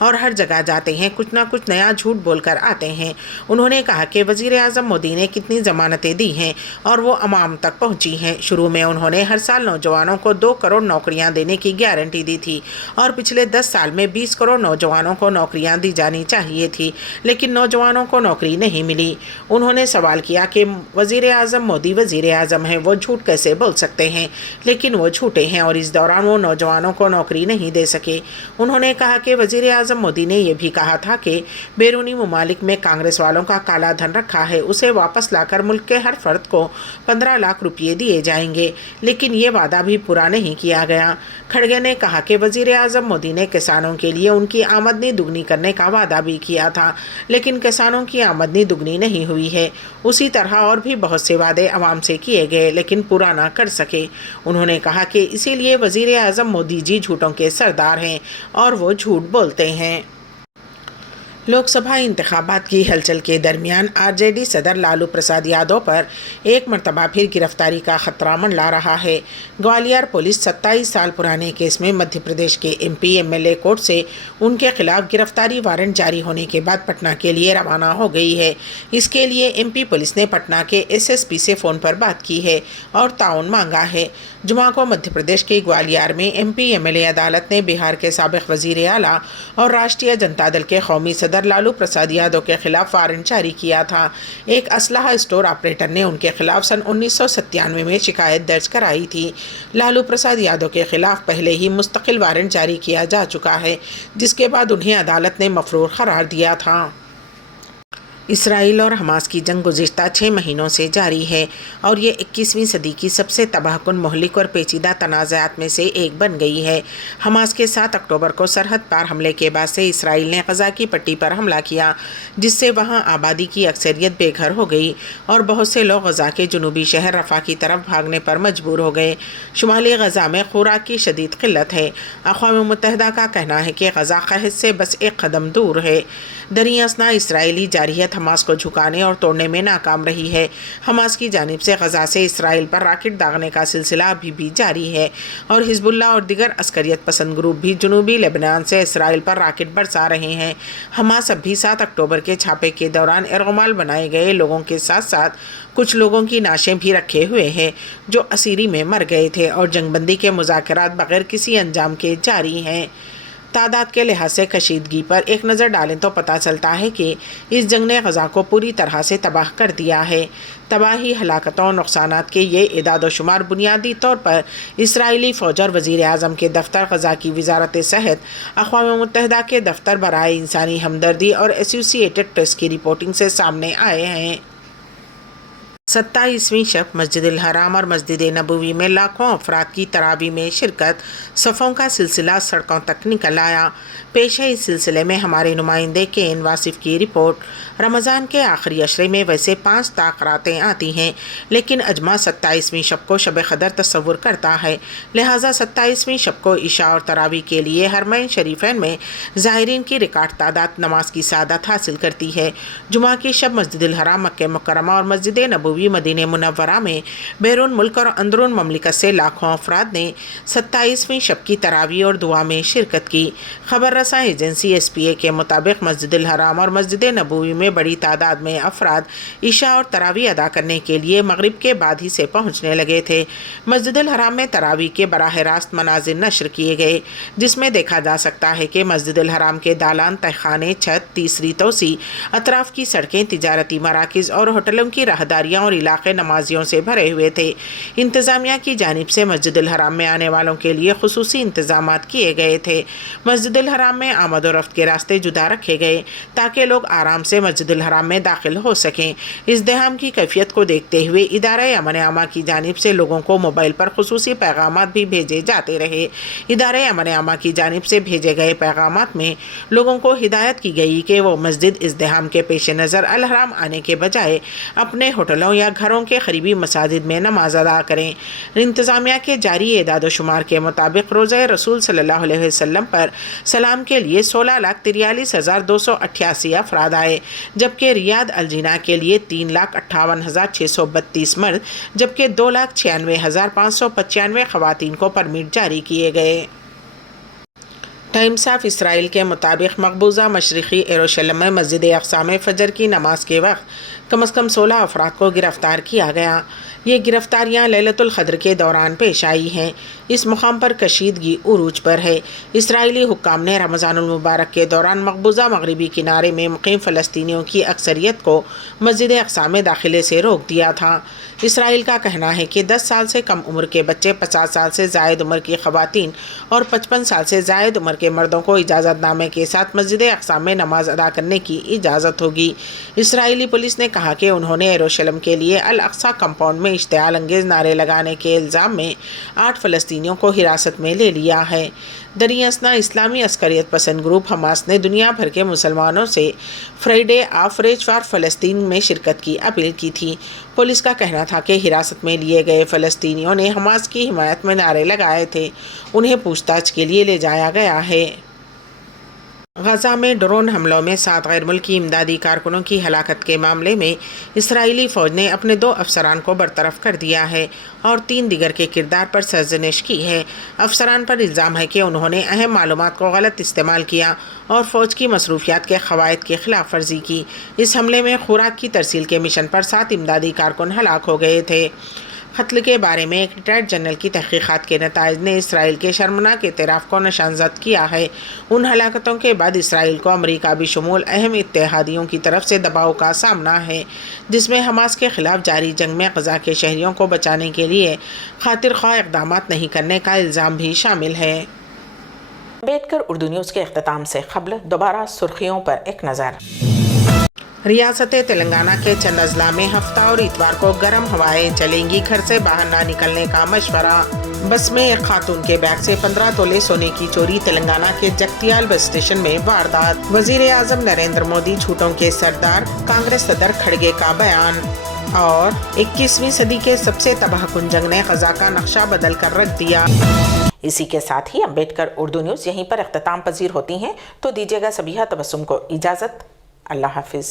اور ہر جگہ جاتے ہیں کچھ نہ کچھ نیا جھوٹ بول کر آتے ہیں۔ انہوں نے کہا کہ وزیر اعظم مودی نے کتنی ضمانتیں دی ہیں اور وہ عوام تک پہنچی ہیں۔ شروع میں انہوں نے ہر سال نوجوانوں کو 2 کروڑ نوکریاں دینے کی گارنٹی دی تھی اور پچھلے 10 سال میں 20 کروڑ نوجوانوں کو نوکریاں دی جانی چاہیے تھی، لیکن نوجوانوں کو نوکری نہیں ملی۔ انہوں نے سوال کیا کہ وزیر اعظم مودی وزیر اعظم ہیں، وہ جھوٹ کیسے بول سکتے ہیں؟ لیکن وہ جھوٹے ہیں اور اس دوران وہ نوجوانوں کو نوکری نہیں دے سکے۔ انہوں نے کہا کہ وزیر اعظم مودی نے یہ بھی کہا تھا کہ بیرونی ممالک میں کانگریس والوں کا کالا دھن رکھا ہے، اسے واپس لا کر ملک کے ہر فرد کو 15 لاکھ روپے دیے جائیں گے، لیکن یہ وعدہ بھی پورا نہیں کیا گیا۔ کھڑگے نے کہا کہ وزیر اعظم مودی نے کسانوں کے لیے ان کی آمدنی دگنی کرنے کا وعدہ بھی کیا تھا، لیکن کسانوں کی آمدنی دگنی نہیں ہوئی ہے۔ اسی طرح اور بھی بہت سے وعدے عوام سے کیے گئے لیکن پورا نہ کر سکے۔ انہوں نے کہا کہ اسی لیے وزیر اعظم مودی جی جھوٹوں کے سردار ہیں اور وہ جھوٹ بولتے ہیں۔ لوک سبھا انتخابات کی ہلچل کے درمیان آر جے ڈی صدر لالو پرساد یادو پر ایک مرتبہ پھر گرفتاری کا خطرہ منڈلا رہا ہے۔ گوالیار پولیس 27 سال پرانے کیس میں مدھیہ پردیش کے M P M L A court سے ان کے خلاف گرفتاری وارنٹ جاری ہونے کے بعد پٹنہ کے لیے روانہ ہو گئی ہے۔ اس کے لیے ایم پی پولیس نے پٹنہ کے ایس ایس پی سے فون پر بات کی ہے اور تعاون مانگا ہے۔ جمعہ کو مدھیہ پردیش کے گوالیار میں M P M L A عدالت نے بہار کے سابق وزیر اعلیٰ اور راشٹریہ جنتا دل کے قومی صدر لالو پرساد یادو کے خلاف وارنٹ جاری کیا تھا۔ ایک اسلحہ اسٹور آپریٹر نے ان کے خلاف سن 1997 میں شکایت درج کرائی تھی۔ لالو پرساد یادو کے خلاف پہلے ہی مستقل وارنٹ جاری کیا جا چکا ہے، جس کے بعد انہیں عدالت نے مفرور قرار دیا تھا۔ اسرائیل اور حماس کی جنگ گزشتہ 6 مہینوں سے جاری ہے اور یہ 21ویں صدی کی سب سے تباہ کن، مہلک اور پیچیدہ تنازعات میں سے ایک بن گئی ہے۔ حماس کے 7 اکتوبر کو سرحد پار حملے کے بعد سے اسرائیل نے غزہ کی پٹی پر حملہ کیا، جس سے وہاں آبادی کی اکثریت بے گھر ہو گئی اور بہت سے لوگ غزہ کے جنوبی شہر رفح کی طرف بھاگنے پر مجبور ہو گئے۔ شمالی غزہ میں خوراک کی شدید قلت ہے۔ اقوام متحدہ کا کہنا ہے کہ غزہ قحط سے بس ایک قدم دور ہے۔ دریں اثنا اسرائیلی جارحیت حماس کو جھکانے اور توڑنے میں ناکام رہی ہے۔ حماس کی جانب سے غزہ سے اسرائیل پر راکٹ داغنے کا سلسلہ ابھی بھی جاری ہے اور حزب اللہ اور دیگر عسکریت پسند گروپ بھی جنوبی لبنان سے اسرائیل پر راکٹ برسا رہے ہیں۔ حماس اب بھی 7 اکتوبر کے چھاپے کے دوران ارغمال بنائے گئے لوگوں کے ساتھ ساتھ کچھ لوگوں کی نعشیں بھی رکھے ہوئے ہیں جو اسیری میں مر گئے تھے اور جنگ بندی کے مذاکرات بغیر کسی انجام کے جاری ہیں۔ تعداد کے لحاظ سے کشیدگی پر ایک نظر ڈالیں تو پتہ چلتا ہے کہ اس جنگ نے غزہ کو پوری طرح سے تباہ کر دیا ہے۔ تباہی، ہلاکتوں اور نقصانات کے یہ اعداد و شمار بنیادی طور پر اسرائیلی فوج اور وزیر اعظم کے دفتر، غزہ کی وزارت صحت، اقوام متحدہ کے دفتر برائے انسانی ہمدردی اور ایسوسی ایٹڈ پریس کی رپورٹنگ سے سامنے آئے ہیں۔ 27ویں شب مسجد الحرام اور مسجد نبوی میں لاکھوں افراد کی تراویح میں شرکت، صفوں کا سلسلہ سڑکوں تک نکل آیا۔ پیش ہے اس سلسلے میں ہمارے نمائندے کے این واصف کی رپورٹ۔ رمضان کے آخری عشرے میں ویسے 5 راتیں آتی ہیں، لیکن اجماع 27ویں شب کو شب قدر تصور کرتا ہے، لہٰذا 27ویں شب کو عشاء اور تراویح کے لیے حرمین شریفین میں زائرین کی ریکارڈ تعداد نماز کی سعادت حاصل کرتی ہے۔ جمعہ کی شب مسجد الحرام مکہ مکرمہ اور مسجد نبوی مدینہ منورہ میں بیرون ملک اور اندرون مملکت سے لاکھوں افراد نے 27ویں شب کی تراویح اور دعا میں شرکت کی۔ خبر رساں ایجنسی ایس پی اے کے مطابق مسجد الحرام اور مسجد نبوی میں بڑی تعداد میں افراد عشاء اور تراویح ادا کرنے کے لیے مغرب کے بعد ہی سے پہنچنے لگے تھے۔ مسجد الحرام میں تراویح کے براہ راست مناظر نشر کیے گئے، جس میں دیکھا جا سکتا ہے کہ مسجد الحرام کے دالان، تہخانے، چھت، تیسری توسیع، اطراف کی سڑکیں، تجارتی مراکز اور ہوٹلوں کی راہداریاں اور علاقے نمازیوں سے بھرے ہوئے تھے۔ انتظامیہ کی جانب سے مسجد الحرام میں آنے والوں کے لیے خصوصی انتظامات کیے گئے تھے۔ مسجد الحرام میں آمد و رفت کے راستے جدا رکھے گئے تاکہ لوگ آرام سے مسجد الحرام میں داخل ہو سکیں۔ ازدحام کی کیفیت کو دیکھتے ہوئے ادارہ امن عامہ کی جانب سے لوگوں کو موبائل پر خصوصی پیغامات بھی بھیجے جاتے رہے۔ ادارہ امن عامہ کی جانب سے بھیجے گئے پیغامات میں لوگوں کو ہدایت کی گئی کہ وہ مسجد ازدحام کے پیش نظر الحرام آنے کے بجائے اپنے ہوٹلوں یا گھروں کے قریبی مساجد میں نماز ادا کریں۔ انتظامیہ کے جاری اعداد و شمار کے مطابق روزہ رسول صلی اللہ علیہ وسلم پر سلام کے لیے 16,43,288 افراد آئے، جبکہ ریاض الجنہ کے لیے 3,58,632 مرد جبکہ 2,96,595 خواتین کو پرمٹ جاری کیے گئے۔ ٹائمز آف اسرائیل کے مطابق مقبوضہ مشرقی یروشلم میں مسجد اقصی میں فجر کی نماز کے وقت کم از کم 16 افراد کو گرفتار کیا گیا۔ یہ گرفتاریاں لیلۃ القدر کے دوران پیش آئی ہیں۔ اس مقام پر کشیدگی عروج پر ہے۔ اسرائیلی حکام نے رمضان المبارک کے دوران مقبوضہ مغربی کنارے میں مقیم فلسطینیوں کی اکثریت کو مسجد اقصی میں داخلے سے روک دیا تھا۔ اسرائیل کا کہنا ہے کہ 10 سال سے کم عمر کے بچے، 50 سال سے زائد عمر کی خواتین اور 55 سال سے زائد عمر کے مردوں کو اجازت نامے کے ساتھ مسجد اقصی میں نماز ادا کرنے کی اجازت ہوگی۔ اسرائیلی پولیس نے کہا کہ انہوں نے یروشلم کے لیے الاقصی کمپاؤنڈ میں اشتعال انگیز نعرے لگانے کے الزام میں 8 فلسطینیوں کو حراست میں لے لیا ہے۔ دریں اثنا اسلامی عسکریت پسند گروپ حماس نے دنیا بھر کے مسلمانوں سے فرائیڈے آف ریج فار فلسطین میں شرکت کی اپیل کی تھی۔ پولیس کا کہنا تھا کہ حراست میں لیے گئے فلسطینیوں نے حماس کی حمایت میں نعرے لگائے تھے۔ انہیں پوچھ تاچھ کے لیے لے جایا گیا ہے۔ غزہ میں ڈرون حملوں میں 7 غیر ملکی امدادی کارکنوں کی ہلاکت کے معاملے میں اسرائیلی فوج نے اپنے 2 افسران کو برطرف کر دیا ہے اور 3 دیگر کے کردار پر سرزنش کی ہے۔ افسران پر الزام ہے کہ انہوں نے اہم معلومات کو غلط استعمال کیا اور فوج کی مصروفیات کے قواعد کی خلاف ورزی کی۔ اس حملے میں خوراک کی ترسیل کے مشن پر 7 امدادی کارکن ہلاک ہو گئے تھے۔ قتل کے بارے میں ایک ریٹائرڈ جنرل کی تحقیقات کے نتائج نے اسرائیل کے شرمناک اعتراف کو نشاندہ کیا ہے۔ ان ہلاکتوں کے بعد اسرائیل کو امریکہ بشمول اہم اتحادیوں کی طرف سے دباؤ کا سامنا ہے، جس میں حماس کے خلاف جاری جنگ میں غزہ کے شہریوں کو بچانے کے لیے خاطر خواہ اقدامات نہیں کرنے کا الزام بھی شامل ہے۔ امبیڈکر اردو نیوز کے اختتام سے قبل دوبارہ سرخیوں پر ایک نظر۔ ریاست تلنگانہ کے چند اضلاع میں ہفتہ اور اتوار کو گرم ہوائیں چلیں گی، گھر سے باہر نہ نکلنے کا مشورہ۔ بس میں ایک خاتون کے بیگ سے 15 تولے سونے کی چوری، تلنگانہ کے جگتیال بس اسٹیشن میں واردات۔ وزیر اعظم نریندر مودی جھوٹوں کے سردار، کانگریس صدر کھڑگے کا بیان۔ اور 21ویں صدی کے سب سے تباہ کن جنگ نے غزہ کا نقشہ بدل کر رکھ دیا۔ اسی کے ساتھ ہی امبیڈکر اردو نیوز یہیں پر اختتام پذیر ہوتی ہیں، تو دیجیے گا سبیحہ تبسم کو اجازت۔ اللہ حافظ۔